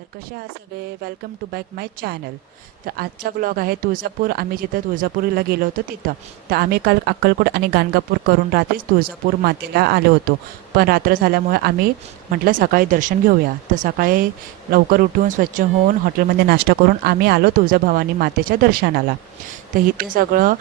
तर कसे आहात सगळे? Welcome to back my channel. तर आजचा व्लॉग आहे तुळजापूर. आम्ही जिथं तुळजापूरला गेलो होतो तिथं. तर आम्ही काल अक्कलकोट आणि गाणगापूर करून रात्रीच तुळजापूर मातेला आलो होतो. पण रात्र झाल्यामुळे आम्ही म्हटलं सकाळी दर्शन घेऊया. तर सकाळी लवकर उठून स्वच्छ होऊन हॉटेलमध्ये नाश्ता करून आम्ही आलो तुळजाभवानी मातेच्या दर्शनाला. तर इथे सगळं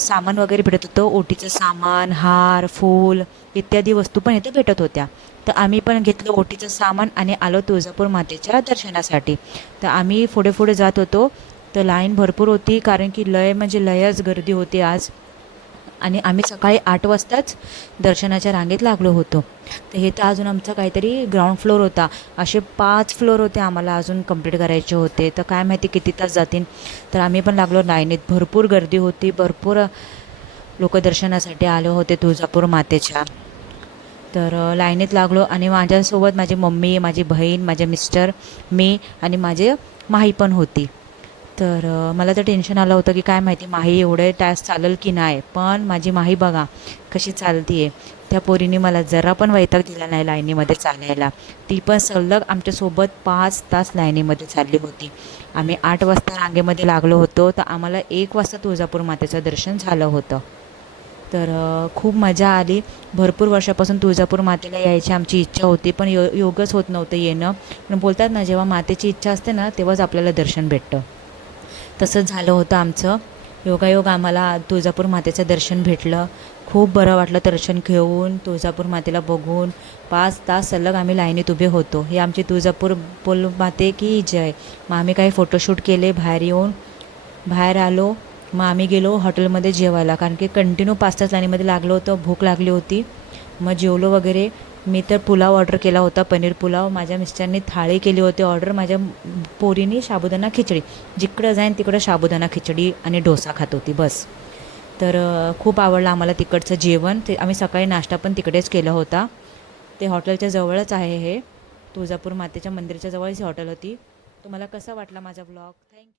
सामान वगैरे भेटत होतं. ओटीचं सामान, हार, फूल इत्यादी वस्तू पण इथे भेटत होत्या. तर आम्ही पण घेतलं ओटीचं सामान आणि आलो तुळजापूर मातेच्या दर्शनासाठी. तर आम्ही पुढे पुढे जात होतो. तर लाईन भरपूर होती, कारण की लय म्हणजे लयच गर्दी होती आज. आणि आम्ही सकाळी 8 वाजताच दर्शनाच्या रांगेत लागलो होतो. तर हे तर अजून आमचा काहीतरी ग्राउंड फ्लोअर होता. असे 5 फ्लोअर होते आम्हाला अजून कंप्लीट करायचे होते. तर काय माहिती किती तास जातील. तर आम्ही पण लागलो लाईनीत. भरपूर गर्दी होती. भरपूर लोक दर्शनासाठी आले होते तुळजापूर मातेच्या. तर लाईनीत लागलो आणि माझ्यासोबत माझी मम्मी, माझी बहीण, माझे मिस्टर, मी आणि माझे माही पण होती. तर मला तर टेन्शन आलं होतं की काय माहिती माही एवढे तास चालेल की नाही. पण माझी माही बघा कशी चालती आहे. त्या पोरीने मला जरा पण वैताग दिला नाही लाईनीमध्ये चालायला. ती पण सलग आमच्यासोबत 5 तास लाईनीमध्ये चालली होती. आम्ही 8 वाजता रांगेमध्ये लागलो होतो, तर आम्हाला 1 वाजता तुळजापूर मातेचं दर्शन झालं होतं. तर खूप मजा आली. भरपूर वर्षापासून तुळजापूर मातेला यायची आमची इच्छा होती, पण योगच होत नव्हतं येणं. पण बोलतात ना, जेव्हा मातेची इच्छा असते ना, तेव्हाच आपल्याला दर्शन भेटतं. तसंच झालं होतं आमचं. योगायोग आम्हाला तुळजापूर मातेचं दर्शन भेटलं. खूप बरं वाटलं दर्शन घेऊन, तुळजापूर मातेला बघून. 5 तास सलग आम्ही लाईनीत उभे होतो. हे आमची तुळजापूर बोल माते की जय. मग आम्ही काही फोटोशूट केले बाहेर येऊन. बाहेर आलो. मग आम्ही गेलो हॉटेलमध्ये जेवायला, कारण की कंटिन्यू 5 तास लाईनीमध्ये लागलो होतं. भूक लागली होती. मग जेवलो वगैरे. मी तर पुलाव ऑर्डर केला होता, पनीर पुलाव. माझ्या मिस्टरनी थाळी केली होती ऑर्डर. माझ्या पोरीनी साबुदाणा खिचडी. जिकडं जाईन तिकडं साबुदाणा खिचडी आणि डोसा खात होती बस. तर खूप आवडलं आम्हाला तिकडचं जेवण. ते आम्ही सकाळी नाश्ता पण तिकडेच केला होता. ते हॉटेलच्या जवळच आहे हे. तुळजापूर मातेच्या मंदिराच्या जवळच ही हॉटेल होती. तुम्हाला कसा वाटला माझा व्लॉग? थँक्यू.